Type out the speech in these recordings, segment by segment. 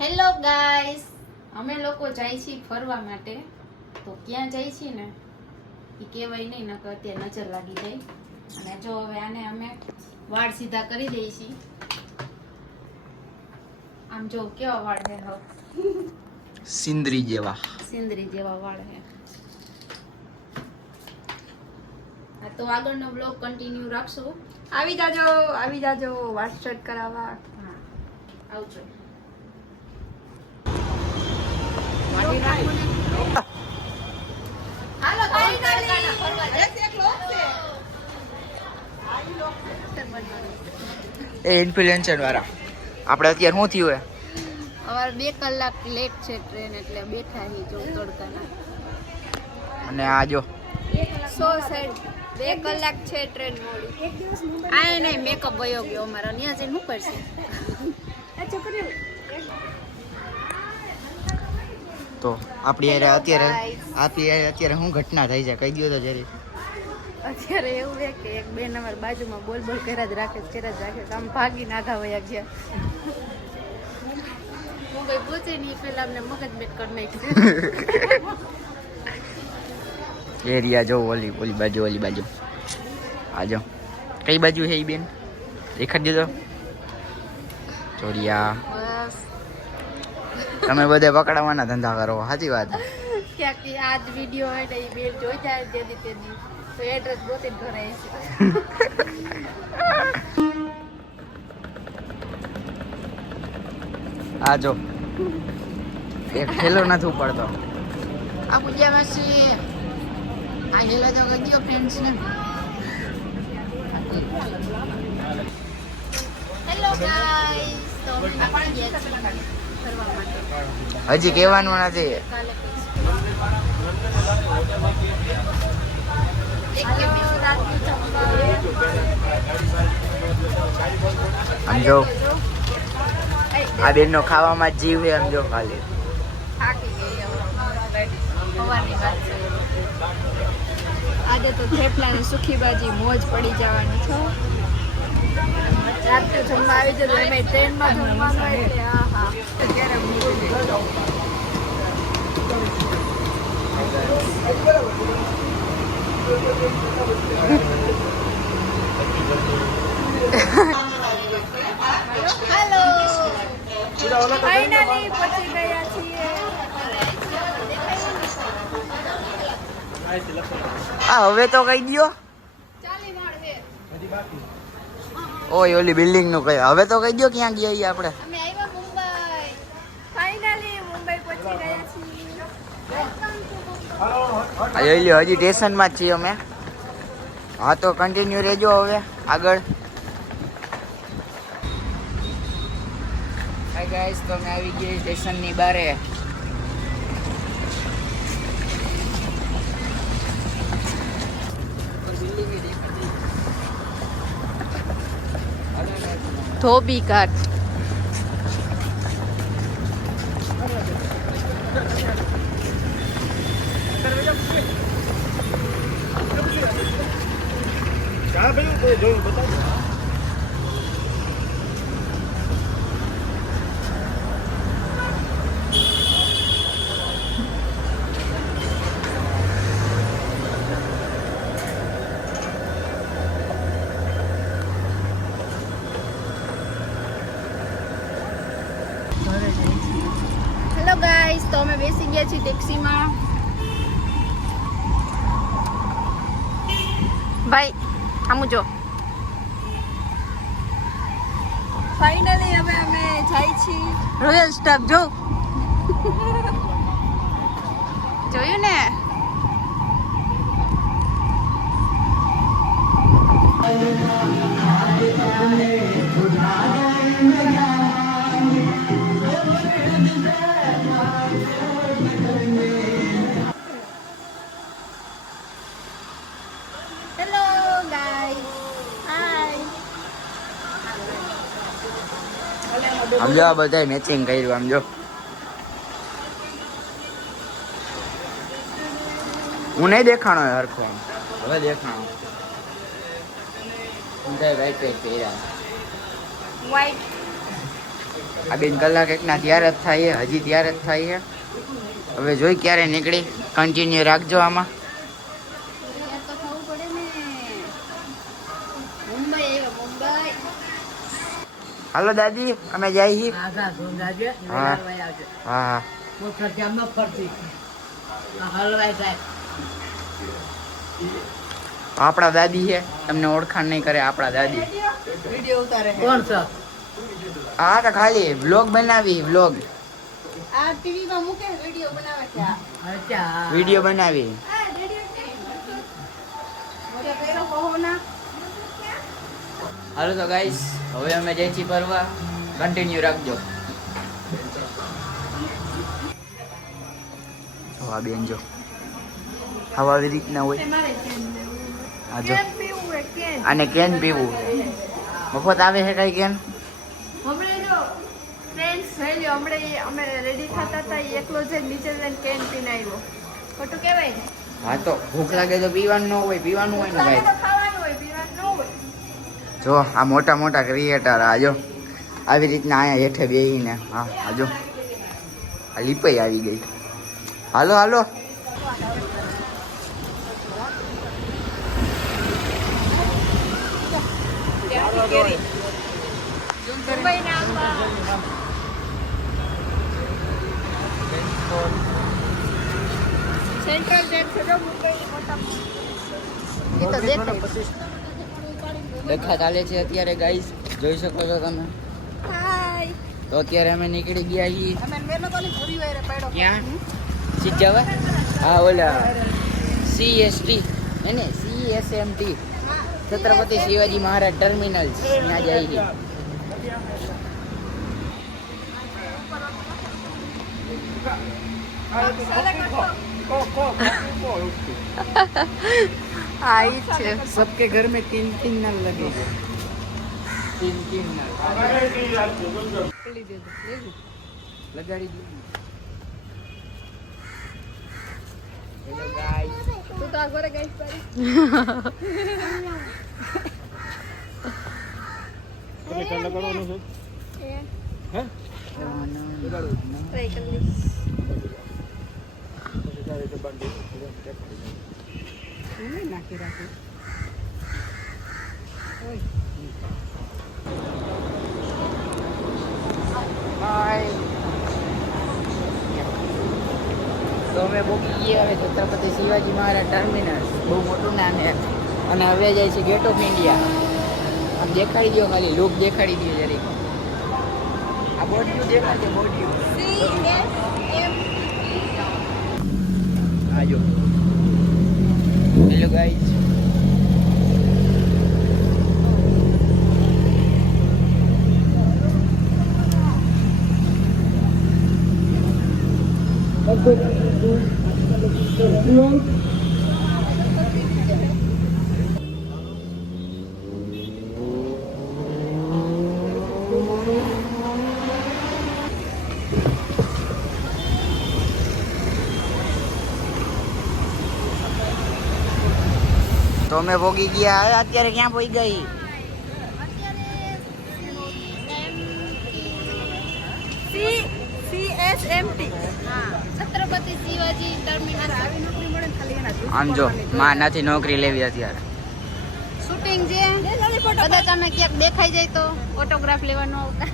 Hello guys, અમે લોકો જાય છીએ ફરવા માટે. તો ક્યાં જાય છીએ ને એ કહેવાય નહીં, નકર અત્યારે નજર લાગી જાય. અને જો હવે આને અમે વાળ સીધા કરી દઈએ છીએ. આમ જો કેવા વાળ છે, હવે સિંદરી જેવા વાળ છે. આ તો આગળનો બ્લોગ કન્ટિન્યુ રાખશો. આવી જાજો વાળ સ્ટ્રેટ કરાવવા. હા, આવજો. હાલો ફરવા એ ઇન્ફ્લુએન્સર વાળા આપણે અત્યારે શું થયું હે? અમારે 2 કલાક લેટ છે ટ્રેન, એટલે બેઠા હી જો તડકાના. અને આ જો 2 કલાક છે ટ્રેન મોડી. આ નહીં મેકઅપ વયો ગયો અમારો. ત્યાં જઈને શું કરશે? તો આપણી અત્યારે શું ઘટના થઈ છે કહી દો તો જરી. અત્યારે એવું છે કે એક બેન અમારી બાજુમાં બોલ કર્યા જ રાખે આમ ભાગીને આઘા વયા ગયા. મુંબઈ પહોંચે નહીં પેલા અમને મગજ બેટ કરી નાખી. એરિયા જો ઓલી બાજુ આજો કઈ બાજુ છે એ બેન દેખાડી દીધો ચોરિયા. બસ તમે બધે પકડાવવાના ધંધા કરો, સાચી વાત. ક્યાંક આજ વિડીયો હોય ને એ બેન જોઈ જાય તેદી તો એડ્રેસ ગોતી ઘરે છે. આ જો એક ઠેલો નથી પડતો. આ પૂજા માસી આ હેલા જો ગયો ફ્રેન્ડ્સ ને. હેલો ગાઈસ, તો અમે નીકળી ગયા છીએ ફરવા માટે. હજી કહેવાનું નથી. કાલે આમ જો આ બેન નો ખાવામાં જ જીવ છે. આમ જો ખાલી થાકી ગઈ સવારની વાત છે. આજે તો થેપલાની સુખી ભાજી મોજ પડી જવાની છે. રાત્રે જમવા આવી જતો એમાં ટ્રેનમાં જમવાનું હોય એટલે આહા અત્યારે હેલો, ફાઇનલી પહોંચી ગયા છીએ. આ હવે તો કહી દ્યો. ઓય ઓલી બિલ્ડિંગ નું કહી હવે તો કહી દ્યો ક્યાં ગયા ઈ આપણે. અમે આવ્યા મુંબઈ. ફાઇનલી મુંબઈ પહોંચી ગયા છીએ. આ જોઈ લ્યો હજી સ્ટેશન માં જ છીએ અમે. હા તો કન્ટિન્યુ રહેજો હવે આગળ. હાય ગાઈસ, તો અમે આવી ગયા સ્ટેશન ની બારે. ધોબી ઘાટ. હેલો ગાઈસ, તો અમે બેસી ગયા છીએ ટેક્સીમાં. ભાઈ આમ જો. ફાઇનલી હવે અમે જાય છીએ રોયલ સ્ટાફ જો. જોયું ને? હેલો ગાઈસ, હાય. આમ જો આ બધા મેચિંગ કર્યું. આમ જો હું નહીં દેખાણો હરખો. હવે દેખાણો. વાઈટ વાઈટ પહેર્યા. વ્હાઈટ આ બેન કલાક એકના તૈયાર જ થાય છે, હજી તૈયાર જ થાય છે. હવે જોઈ ક્યારે નીકળી. કન્ટિન્યુ રાખજો આમાં. તૈયાર તો થવું પડે ને. મુંબઈ આવ્યા મુંબઈ. હાલો દાદી, અમે જાય છીએ. હા હા. આપણા દાદી છે, તમને ઓળખાણ નહીં કરે. આપણા દાદી કોણ છે? હા તો ખાલી વ્લોગ બનાવી. વ્લોગ આ ટીવી માં મૂકે વિડિયો બનાવે છે આ. અચ્છા. વિડીયો બનાવી. મોટે પેરો કોહોના. હાલો તો ગાઈસ, હવે અમે જઈ છીએ ફરવા. કન્ટિન્યુ રાખજો. જો આ બેન જો આવા આવી રીતના હોય. આ જો આને કેન પીવું. મફત આવે છે કઈ કેન? હમણાં જો ફ્રેન્ડ્સ જોઈ લ્યો, હમણાં અમે રેડી થતા હતા, ઈ એકલો જ નીચે જઈને કેન પીને આવ્યો. ખોટું કહેવાય ને? હા તો ભૂખ લાગે તો પીવાનું ન હોય, પીવાનું હોય ને ખાવાનું ભાઈ. તો ખાવાનું હોય, પીવાનું ન હોય. જો આ મોટા મોટા ક્રિએટર આ જો આવી રીતના અહીંયા હેઠે બેહીને. હા આ જો આ લીપઈ આવી ગઈ. હાલો હાલો. મુંબઈના આંબા. સેન્ટ્રલ જેટ છે જો મુંબઈ મોટા. એ તો દેખાય. દેખા ચાલે છે અત્યારે ગાઈસ, જોઈ શકો છો તમે. હાય. તો અત્યારે અમે નીકળી ગયા છીએ. અમે મેલો તો ની ભૂરી વાયરે પડ્યો. ક્યાં? સિજવા? હા ઓલા CST એને CSMT છત્રપતિ શિવાજી મહારાજ ટર્મિનલ ત્યાં જઈ ગઈ. आई છે. सबके घर में 3 नल लगेंगे. 3 नल लगाड़ी दो. Hello guys. તું તો આગળ ગઈ પારી. તમે કલર કરવાનો છે? હે? ટ્રાય કરી લઈશ. પછી તારે તો બાંધી નાખી રાખું. તો અમે બોકી ગયા હવે છત્રપતિ શિવાજી મહારાજ ટર્મિનલ. બહુ મોટું નામ છે. અને હવે જાય છે ગેટ ઓફ ઇન્ડિયા. આમ દેખાડી દો, ખાલી લુક દેખાડી દો જરીક. આ બોર્ડિયું દેખાડે, બોર્ડિયું. આ જો. Hello guys. તો અમે ભોગી ગયા. હવે અત્યારે ક્યાં પહોંચી ગઈ? CSMT. છત્રપતિ શિવાજી ટર્મિનલ. આવી નોકરી મળે ને ખાલી એના જૂસ આમ જો પાડવાની માં નથી નોકરી લેવી અત્યારે. શૂટિંગ છે. કદાચ અમે ક્યાંક દેખાઈ જાય તો ઓટોગ્રાફ લેવાનો આવતા.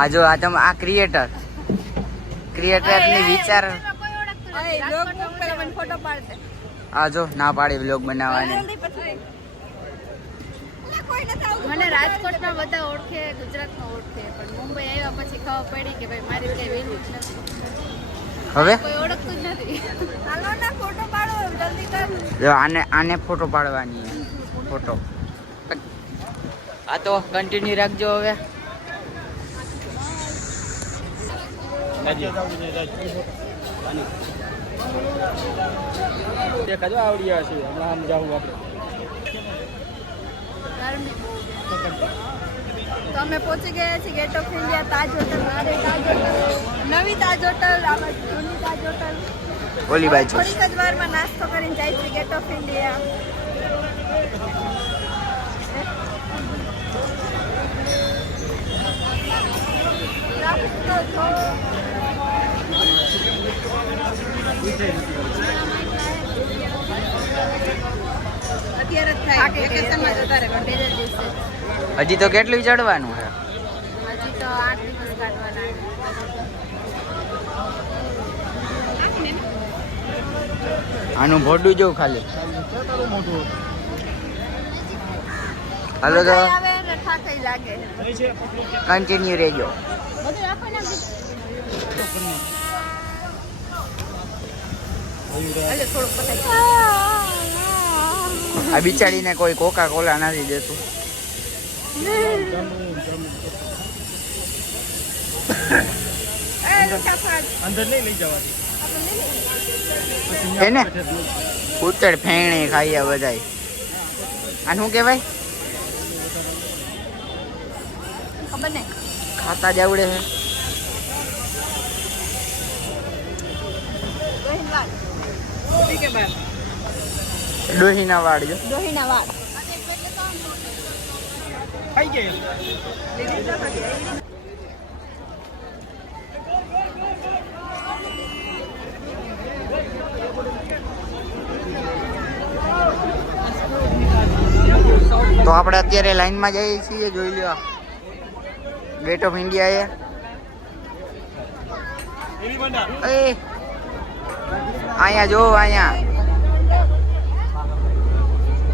આ જો આ તમે આ ક્રિએટર ની વિચાર. ઓય, લોગ મૂક પેલા મને ફોટો પાડ દે. આ જો ના પાડી વ્લોગ બનાવવાની. જલ્દી પછી. અલા, કોઈ નથી આવતું. મને રાજકોટમાં બધા ઓળખે, ગુજરાતમાં ઓળખે, પણ મુંબઈ આવ્યા પછી ખબર પડી કે ભાઈ મારી કઈ વેલ્યુ જ નથી. હવે કોઈ ઓળખતું જ નથી. હાલો ના ફોટો પાડો જલ્દી કર. જો આને ફોટો પાડવાની છે. ફોટો આ તો કન્ટિન્યુ રાખજો હવે. દેખાજો આવડ્યા છે હમણાં આમ જાવું આપણે. તો અમે પહોંચી ગયા છીએ gate of India, Taj hotel. મારે તાજ હોટલ, નવી તાજ હોટલ, આ બાજુ જૂની તાજ હોટલ. ઓલી બાજુ થોડીક જ વારમાં નાસ્તો કરીને જાય છે ગેટ ઓફ ઇન્ડિયા. અત્યારે જ થાય વેકેશનમાં જતા રહે પણ બીજા દિવસે હજી તો કેટલું ચડવાનું છે? હજી તો 8 દિવસ કાઢવાના આનું ભોડું જોઉં ખાલી. હાલો તો મજા આવે ને થાક લાગે કન્ટિન્યુ રહેજો. બધું આપો ને હાલે થોડું પતાઈ આ બિચારીને કોઈ કોકા કોલા નથી દેતું. અંદર નહીં લઈ જવાથી એને ઉત્તર ફેણી ખાઈએ બધાય. આ શું કહેવાય? ખબર નહીં ખાતા જ આવડે છે. ડોહીના વાળ જો. દોહીના વાળ ખાઈ ગયા તો આપણે અત્યારે લાઈનમાં જઈએ છીએ. જોઈ લો ગેટ ઓફ ઇન્ડિયા એ અહીંયા જો અહીંયા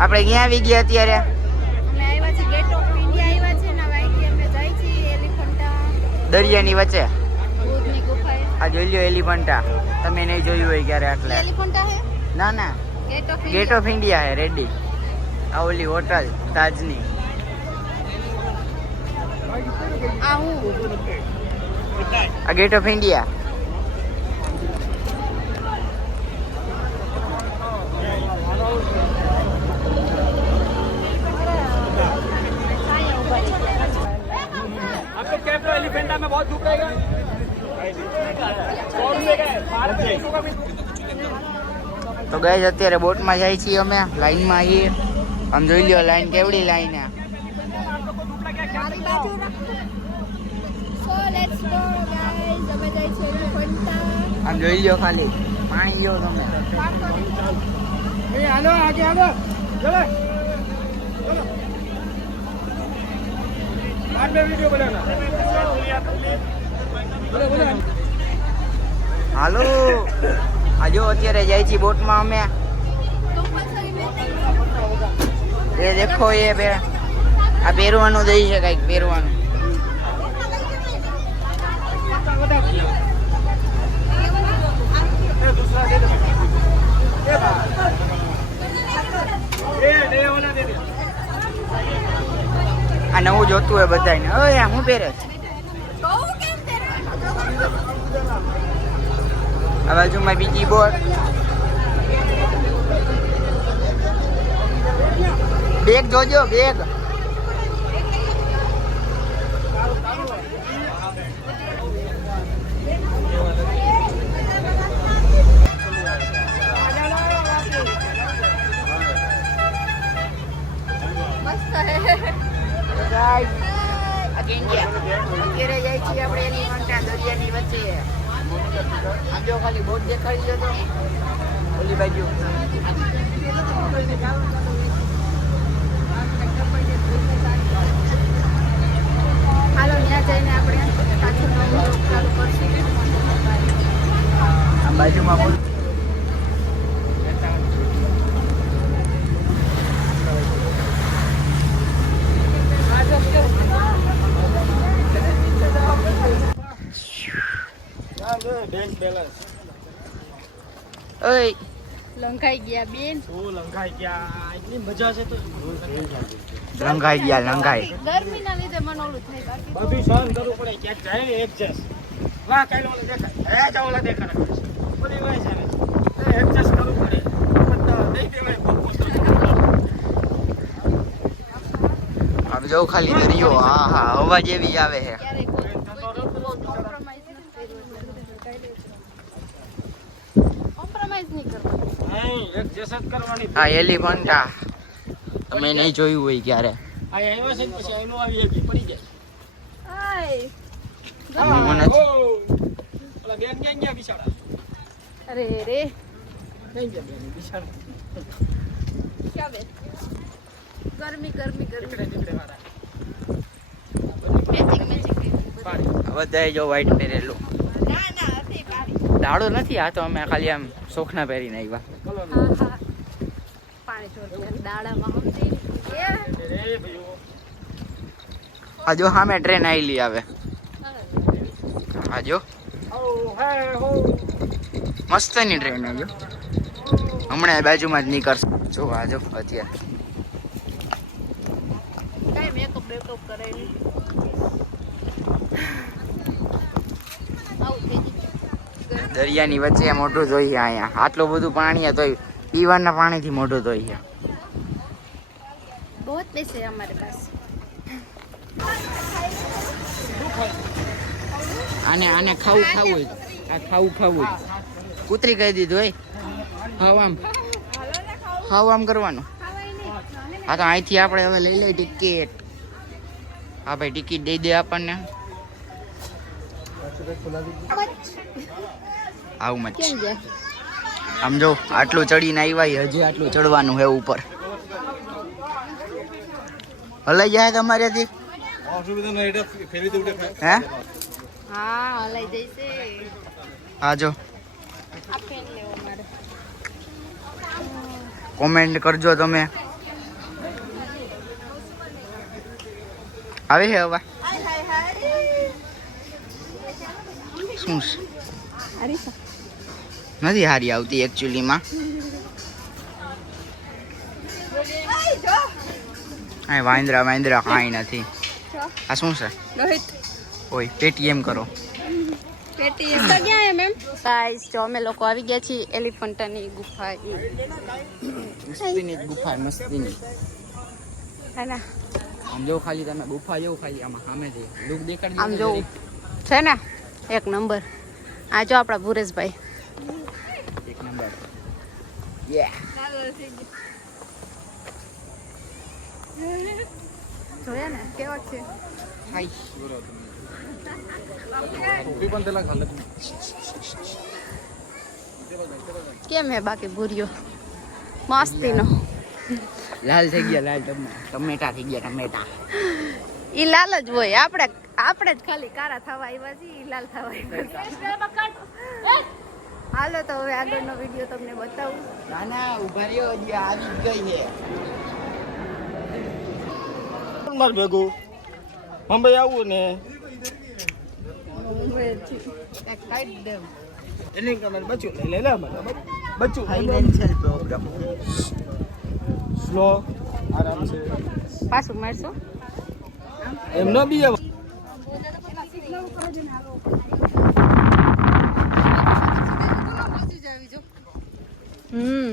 આપણે ક્યાં આવી ગયા અત્યારે? અમે આવ્યા છીએ ગેટ ઓફ ઇન્ડિયા આવ્યા છે ને વાઈથી અમે જાય છીએ એલિફન્ટા દરિયાની વચ્ચે બુધની ગુફાએ આ જોઈ લો એલિફન્ટા. તમે નહીં જોયું હોય ક્યારે એટલે? એલિફન્ટા હે ના ના ગેટ ઓફ ઇન્ડિયા હે રેડી. આ ઓલી હોટલ તાજની. આ હું આ ગેટ ઓફ ઇન્ડિયા. आपको कैब लो एलिफेंटा में बहुत धूप रहेगा 100 रुपए का है 500 का भी તો ગાઈસ અત્યારે બોટમાં જાય છીએ અમે. લાઈનમાં આવીએ. આમ જોઈ લ્યો લાઈન કેવડી લાઈન હે. સો લેટ્સ ગો ગાઈસ અમે જાય છે એલિફન્ટા આમ જોઈ લ્યો ખાલી પાણી લ્યો તમે. ए हेलो आगे आगे चलो चलो बाद में वीडियो बनाना बोलो बोलो હાલો આ જો અત્યારે જાય છીએ બોટમાં અમે. એ દેખો એ બે આ પહેરવાનું દઈ છે કઈક પહેરવાનું. दूसरा दे दो दे वाला दे दे આ નવું જોતું હોય બધાને. ઓય હું પહેરે છે? આ બાજુમાં બીજી બોટ. બેગ જોજો બેગ. મસ્ત હે અત્યારે જાય છીએ આપણે એલિફન્ટા દરિયાની વચ્ચે. આમ જો ખાલી બોટ દેખાડી દો તો ઓલી બાજુ. હાલો ત્યાં જઈને આપણે પાછું નવું vlog ચાલુ કરશું આમ બાજુમાં બોટ. બેંક બેલેન્સ ઓય લંઘાઈ ગયા બેન ઓ લંઘાઈ ગયા એટલી મજા છે તો લંઘાઈ ગયા લંઘાઈ. ગરમીના લીધે મને ઓલું થાય બાકી બધું સહન કરવું પડે ક્યાંક જાય ને એડજસ્ટ વાહ કઈ ઓલા દેખાય હે જા ઓલા દેખાય બોલી વાય છે ને એડજસ્ટ કરવું પડે બધા દઈ દેવાય આમ જો ખાલી દરિયો. હા હા અવાજ એવી આવે છે. ક્યારેક કોમ્પ્રોમાઇઝ નહીં કરવાનું નહીં એડજસ્ટ જ કરવાની આ એલિફન્ટા તમે નહીં જોયું હોય ક્યારે. આ આવ્યો છે ને પછી એનું આવી એક પડી જાય હાય મને ઓલા બેન ક્યાં ગયા બિચારા? અરે રે ક્યાં ગયા બેન બિચારા? ક્યાં બે ગરમી ગરમી ગરમી દીકડે વાળા. બધાએ જો વ્હાઈટ પહેરેલું. ના ના હતી પાડી દાડો નથી, આ તો અમે ખાલી આમ શોખના પહેરીને આવ્યા. હા હા પાણી ચોર દાડામાં સમજી એ રે ભાઈઓ. આ જો સામે ટ્રેન આવેલી આવે. આ જો ઓ હે હો. મસ્તની ટ્રેન છે જો. હમણાં એ બાજુમાં જ નીકળશે. જો આ જો અત્યારે કઈ મેકઅપ બેકઅપ કરાવી આવું થઈ ગયું દરિયાની વચ્ચે મોઢું જોઈએ અહીંયા. આટલું બધું પાણી છે તોય પીવાના પાણીથી મોઢું ધોઈએ. बहुत पैसे है हमारे पास આને આને ખાવું ખાવું આ ખાવું કૂતરી કહી દીધું હોય ખાવ આમ કરવાનું. હા તો અહીંથી આપણે હવે લઈ લઈએ ટિકિટ. હા ભાઈ ટિકિટ દઈ દે આપણને. આવું મત આમ જો આટલું ચડીને આવ્યા હજી આટલું ચડવાનું હે ઉપર. હલાઈ જાય તમારેથી હે? हाँ हलाई जैसे હા જો आ पेन लेવો મારે કોમેન્ટ કરજો તમે. આવે છે હવે શું છે? અરીસા નથી હારી આવતી એકચ્યુઅલીમાં. આ વાંદરા કાંઈ નથી. આ શું છે? રોહિત ઓય પેટીએમ કરો. પેટીએમ તો ક્યાં હે મેમ ગાઈસ જો અમે લોકો આવી ગયા છીએ એલિફન્ટાની ગુફા મસ્તીની જ ગુફા મસ્તીની. હે ને આમ જો ખાલી તમે ગુફા જેવું ખાલી આમાં સામેથી લુક દેખાડી આમ જોવું છે ને એક નંબર. આ જો આપણા ભુરેશભાઈ એક નંબર. યે જોયા ને કેવા છે હાય કેમ હે બાકી ભૂર્યો મસ્તીનો લાલ થઈ ગયા લાલ ટમેટા થઈ ગયા ટમેટા. ઈ લાલ જ હોય આપણે જ ખાલી કાળા થવા આવ્યા છીએ ઈ લાલ થવા આવ્યા હાલો તો હવે આગળનો વિડીયો તમને બતાવું ના ના ઉભા રહ્યો હજી આવી જ ગઈ છે. માર ભેગું મુંબઈ આવું ને એની કમેન્ટ બચ્ચું લઈ લે બચ્ચું ફાઇનાન્શિયલ પ્રોગ્રામ સ્લો આરામ છે પાછું મારશો એમ ન બી હમ